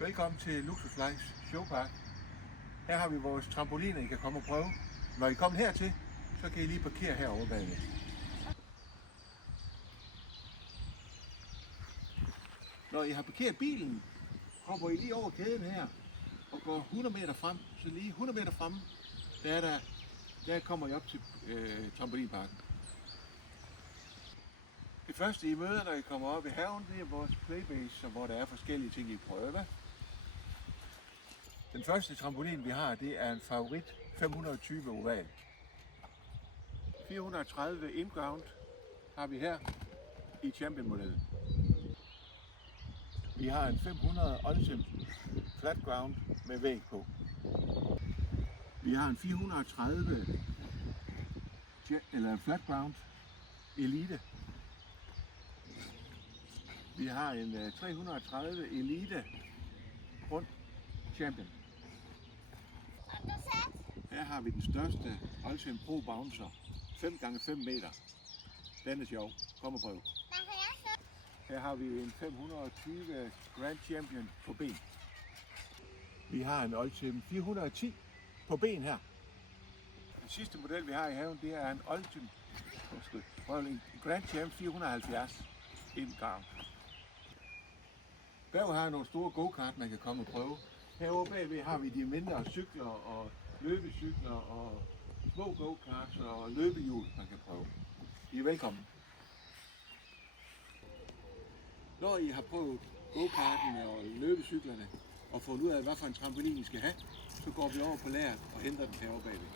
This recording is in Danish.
Velkommen til Luxus Life Showpark. Her har vi vores trampoliner, I kan komme og prøve. Når I kommer hertil, så kan I lige parkere herovre bagved. Når I har parkeret bilen, hopper I lige over kæden her og går 100 meter frem. Så lige 100 meter frem, der kommer I op til trampolinparken. Det første I møder, når I kommer op i haven, det er vores playbase, hvor der er forskellige ting, I prøver. Den første trampolin, vi har, det er en Favorit 520 oval. 430 inground har vi her i Champion-modellen. Vi har en 500 Ultim flat ground med væg på. Vi har en 430 flat ground Elite. Vi har en 330 Elite rund Champion. Her har vi den største Ultim Pro Bouncer, 5x5 meter. Den er sjov. Kom og prøv. Her har vi en 520 Grand Champion på ben. Vi har en Ultim 410 på ben her. Den sidste model vi har i haven, det er en Ultim Grand Champ 470 inground. Bagved har nogle store go-kart, man kan komme og prøve. Herovre bagved har vi de mindre cykler og løbecykler og små go-karts og løbehjul, man kan prøve. I er velkommen. Når I har prøvet go-kartene og løbecyklerne og fundet ud af, hvad for en trampolin I skal have, så går vi over på lageret og henter den herovre bagved.